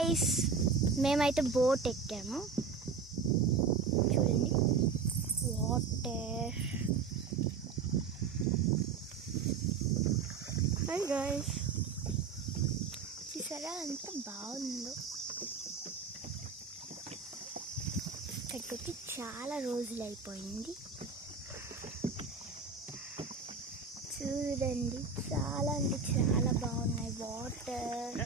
Guys, మేమైతే boat ఎక్కాము. చూడండి వాటర్. హాయ్ గాయ్స్, చూసారా ఎంత బాగుందో. ఇక్కడికి చాలా రోజులు అయిపోయింది. చూడండి చాలా అంటే చాలా బాగున్నాయి వాటర్.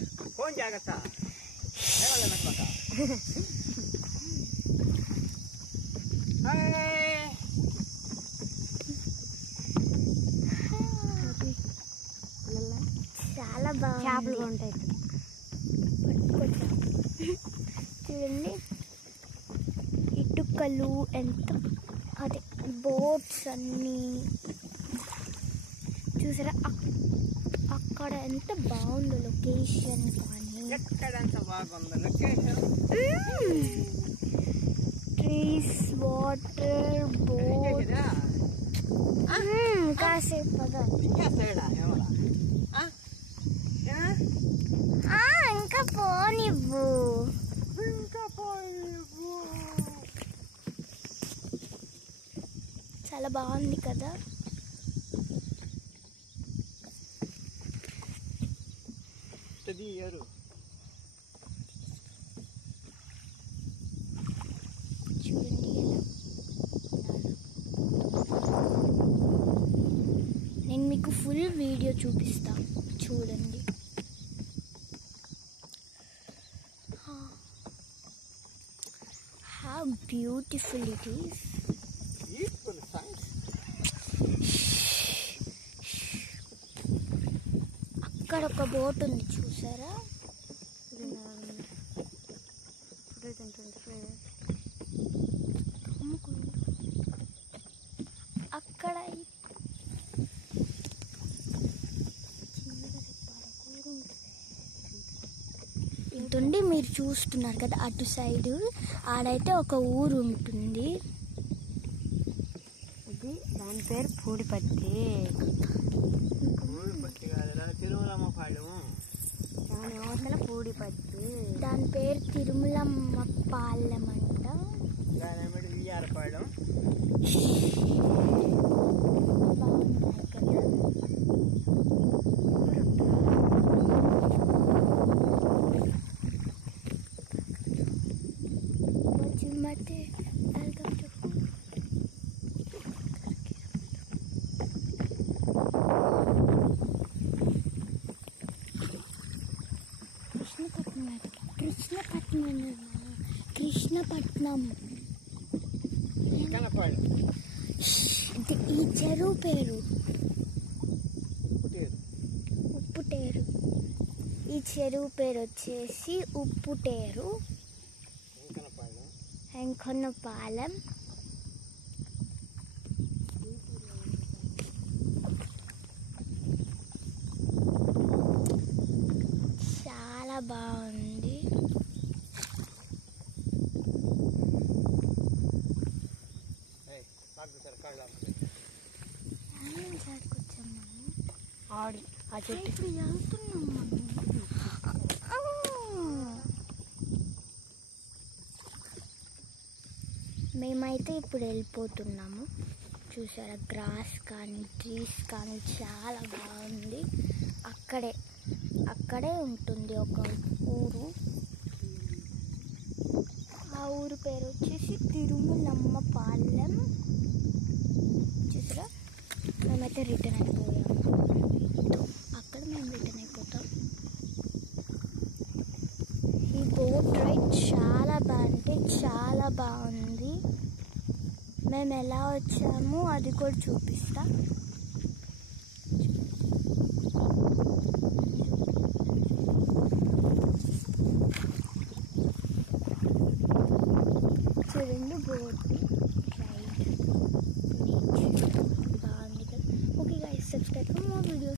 చాలా బాగుంది. చేపలు ఉంటాయి చూడండి ఇటుకలు ఎంత, అదే బోట్స్ అన్నీ చూసారా. అక్కడ ఎంత బాగుందో లొకేషన్. కానీ ట్రీస్, వాటర్, బోట్. కాసేపు ఇంకా పోనివ్వు. చాలా బాగుంది కదా. చూడండి నేను మీకు ఫుల్ వీడియో చూపిస్తాను, చూడండి. How beautiful it is. అక్కడ ఒక బోట్ ఉంది చూసారా. అక్కడ ఇంతుండి మీరు చూస్తున్నారు కదా, అటు సైడ్ ఆడైతే ఒక ఊరు ఉంటుంది. ఇది దాని పేరు పూడిపత్తి. దాని అవతల పూడిపత్తి. దాని పేరు తిరుమలమ్మ పాలెం అంట. బాగున్నాయి కదా. మధ్య కృష్ణపట్నం. ఈ చెరువు పేరు ఉప్పుటేరు. ఈ చెరువు పేరు వచ్చేసి ఉప్పుటేరు, వెంకన్నపాలెం. చాలా బాగుంది. ఆ చెట్టు మేమైతే ఇప్పుడు వెళ్ళిపోతున్నాము. చూసారా గ్రాస్ కానీ ట్రీస్ కానీ చాలా బాగుంది. అక్కడే ఉంటుంది ఒక ఊరు. ఆ ఊరు పేరు వచ్చేసి తిరుమలమ్మ పాలెం. చూసారా మేమైతే రిటర్న్ అయిపోయాము. అక్కడ మేము రిటర్న్ అయిపోతాం. ఈ బోట్ రైడ్ చాలా అంటే చాలా బాగుంది. మేము ఎలా వచ్చామో అది కూడా చూపిస్తా. చూడండి బోట్.